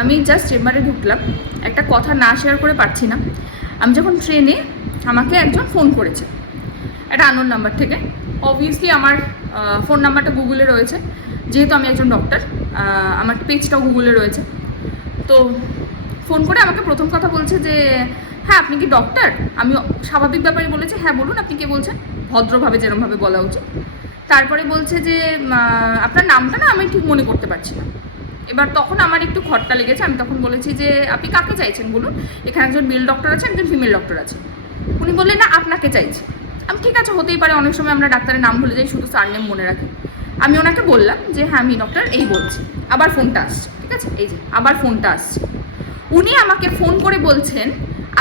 আমি জাস্ট চেম্বারে ঢুকলাম। একটা কথা না শেয়ার করে পারছি না। আমি যখন ট্রেনে আমাকে একজন ফোন করেছে। একটা আনোর নাম্বার থেকে। অবভিয়াসলি আমার ফোন নাম্বারটা গুগলে রয়েছে। যেহেতু আমি একজন ডক্টর আমার পেজটাও গুগলে রয়েছে। তো ফোন করে আমাকে প্রথম কথা বলছে যে হ্যাঁ আপনি কি ডক্টর আমি স্বাভাবিক ব্যাপারে বলেছি হ্যাঁ বলুন, আপনি কে বলছেন? ভদ্রভাবে, যেরমভাবে বলা উচিত। তারপরে বলছে যে আপনার নামটা না আমি ঠিক মনে করতে পারছি না। এবার তখন আমার একটু খটকা লেগেছে, আমি তখন বলেছি যে, আপনি কাকে চাইছেন বলুন? এখানে একজন মেল ডক্টর আছে, একজন ফিমেল ডক্টর আছে। উনি বললেন, না, আপনাকে চাইছি। আমি ঠিক আছে, হতেই পারে, অনেক সময় আমরা ডাক্তারের নাম ভুলে যাই, শুধু সার নেম মনে রাখি। আমি ওনাকে বললাম যে হ্যাঁ আমি ডক্টর এই বলছি। আবার ফোনটা আসছে, ঠিক আছে? এই যে, আবার ফোনটা আসছে। উনি আমাকে ফোন করে বলছেন,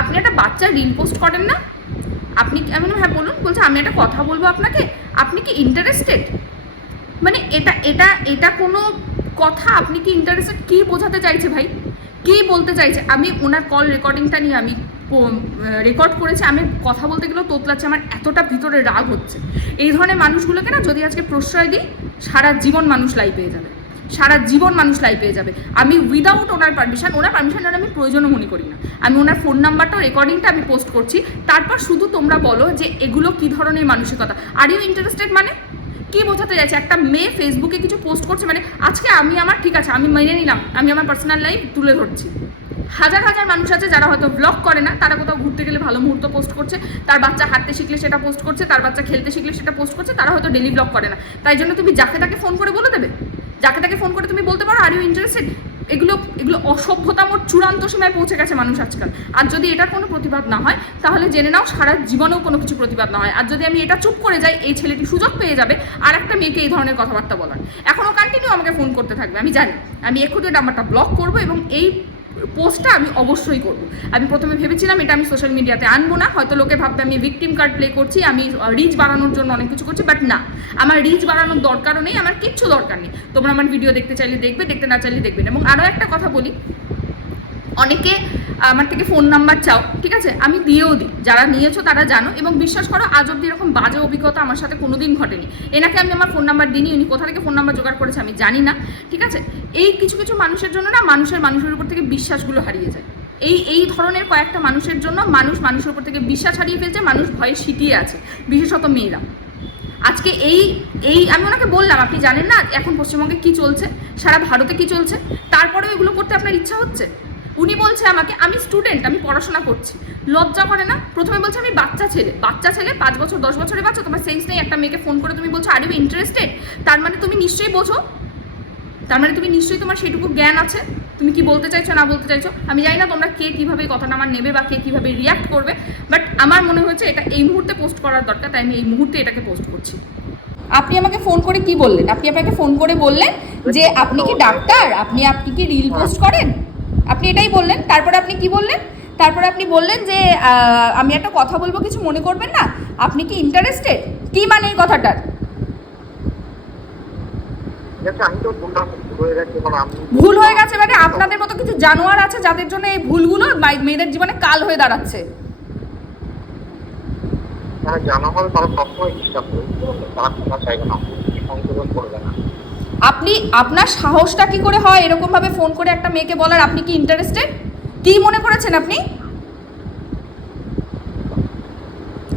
আপনি একটা বাচ্চার রিল পোস্ট করেন না? আপনি আমি হ্যাঁ বলুন। বলছে, আমি একটা কথা বলব আপনাকে। আপনি কি ইন্টারেস্টেড মানে এটা এটা এটা কোনো কথা আপনি কি ইন্টারেস্টেড কি বোঝাতে চাইছে ভাই? কি বলতে চাইছে? আমি ওনার কল রেকর্ডিংটা নিয়ে আমি রেকর্ড করেছি। আমি কথা বলতে গেলেও তোতলাচ্ছে। আমার এতটা ভিতরে রাগ হচ্ছে। এই ধরনের মানুষগুলোকে না যদি আজকে প্রশ্রয় দিই, সারা জীবন মানুষ লাই পেয়ে যাবে। সারা জীবন মানুষ লাই পেয়ে যাবে। আমি উইদাউট ওনার পারমিশন ওনার পারমিশন আমি প্রয়োজনও মনে করি না। আমি ওনার ফোন নাম্বারটা রেকর্ডিংটা আমি পোস্ট করছি। তারপর শুধু তোমরা বলো যে এগুলো কি ধরনের মানসিকতা? আর ইউ ইন্টারেস্টেড মানে? কি বোঝাতে চাইছে? একটা মেয়ে ফেসবুকে কিছু পোস্ট করছে মানে আজকে আমি আমার, ঠিক আছে, আমি মেনে নিলাম, আমি আমার পার্সোনাল লাইফ তুলে ধরছি। হাজার হাজার মানুষ আছে যারা হয়তো ব্লগ করে না, তারা কোথাও ঘুরতে গেলে ভালো মুহূর্ত পোস্ট করছে, তার বাচ্চা হাঁটতে শিখলে সেটা পোস্ট করছে, তার বাচ্চা খেলতে শিখলে সেটা পোস্ট করছে, তারা হয়তো ডেলি ব্লগ করে না। তাই জন্য তুমি যাকে তাকে ফোন করে বলে দেবে? যাকে তাকে ফোন করে তুমি বলতে পারো আর ইউ ইন্টারেস্টেড এগুলো এগুলো অসভ্যতামোর চূড়ান্ত সীমায় পৌঁছে গেছে মানুষ আজকাল। আর যদি এটার কোনো প্রতিবাদ না হয়, তাহলে জেনে নাও সারা জীবনেও কোনো কিছু প্রতিবাদ না হয়। আর যদি আমি এটা চুপ করে যাই, এই ছেলেটি সুযোগ পেয়ে যাবে আর একটা মেয়েকে এই ধরনের কথাবার্তা বলার। এখনও কন্টিনিউ আমাকে ফোন করতে থাকবে, আমি জানি। আমি এক্ষুনি নাম্বারটা ব্লক করব এবং এই পোস্টটা আমি অবশ্যই করব। আমি প্রথমে ভেবেছিলাম এটা আমি সোশ্যাল মিডিয়াতে আনব না, হয়তো লোকে ভাববে আমি ভিকটিম কার্ড প্লে করছি, আমি রিচ বাড়ানোর জন্য অনেক কিছু করছি বাট না। আমার রিচ বাড়ানোর দরকারও নেই, আমার কিচ্ছু দরকার নেই। তোমরা আমার ভিডিও দেখতে চাইলে দেখবে, দেখতে না চাইলে দেখবে না। এবং আরও একটা কথা বলি অনেকে আমার থেকে ফোন নাম্বার চাও, ঠিক আছে? আমি দিয়েও দিই। যারা নিয়েছো তারা জানো এবং বিশ্বাস করো, আজ অব্দি এরকম বাজে অভিজ্ঞতা আমার সাথে কোনোদিন ঘটেনি। এনাকে আমি আমার ফোন নাম্বার দিইনি, উনি কোথা থেকে ফোন নাম্বার জোগাড় করেছে আমি জানি না, ঠিক আছে? এই কিছু কিছু মানুষের জন্য না মানুষের মানুষের উপর থেকে বিশ্বাসগুলো হারিয়ে যায়। এই এই ধরনের কয়েকটা মানুষের জন্য মানুষ মানুষের উপর থেকে বিশ্বাস হারিয়ে ফেলছে, মানুষ ভয়ে সিটিয়ে আছে, বিশেষত মেয়েরা। আজকে এই এই, আমি ওনাকে বললাম, আপনি জানেন না এখন পশ্চিমবঙ্গে কি চলছে, সারা ভারতে কি চলছে? তারপরেও এগুলো করতে আপনার ইচ্ছা হচ্ছে? উনি বলছে আমাকে আমি স্টুডেন্ট আমি পড়াশোনা করছি। লজ্জা করে না? প্রথমে বলছে আমি বাচ্চা ছেলে। বাচ্চা ছেলে পাঁচ বছর দশ বছরের বাচ্চা তোমার সেন্স নেই। একটা মেয়েকে ফোন করে তুমি বলছো আর ইউ ইন্টারেস্টেড তার মানে তুমি নিশ্চয়ই বোঝো। তার মানে তুমি নিশ্চয়ই তোমার সেটুকু জ্ঞান আছে। তুমি কি বলতে চাইছো না বলতে চাইছো? আমি জানি না তোমরা কে কীভাবে এই কথাটা আমার নেবে বা কে কীভাবে রিয়াক্ট করবে বাট আমার মনে হয়েছে এটা এই মুহূর্তে পোস্ট করার দরকার তাই আমি এই মুহূর্তে এটাকে পোস্ট করছি। আপনি আমাকে ফোন করে কি বললেন? আপনি আপনাকে ফোন করে বললেন যে আপনি কি ডাক্তার আপনি আপনি কি রিল পোস্ট করেন? আপনি এটাই বললেন তারপরে আপনি কি বললেন? তারপরে আপনি বললেন যে আমি একটা কথা বলব কিছু মনে করবেন না? আপনি কি ইন্টারেস্টেড কি মানে এই কথাটার? ভুল হয়ে গেছে মানে হয়ে আপনাদের মতো কিছু জানোয়ার আছে যাদের জন্য এই ভুলগুলো মেয়েদের জীবনে কাল হয়ে দাঁড়াচ্ছে। মানে জানা হবে তারা সবসময় ডিস্টার্ব করবে তারা চাইবে না সংশোধন করবে না। আপনি আপনার সাহসটা কি করে হয় এরকম ভাবে ফোন করে একটা মেয়েকে বলার? আপনি কি ইন্টারেস্টেড কি মনে করেছেন আপনি?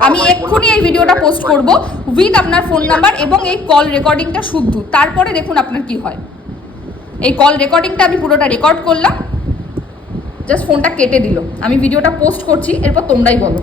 আমি এক্ষুনি এই ভিডিওটা পোস্ট করব উইথ আপনার ফোন নাম্বার এবং এই কল রেকর্ডিংটা শুদ্ধ। তারপরে দেখুন আপনার কি হয়। এই কল রেকর্ডিংটা আমি পুরোটা রেকর্ড করলাম। জাস্ট ফোনটা কেটে দিল। আমি ভিডিওটা পোস্ট করছি এরপর তোমরাই বলো।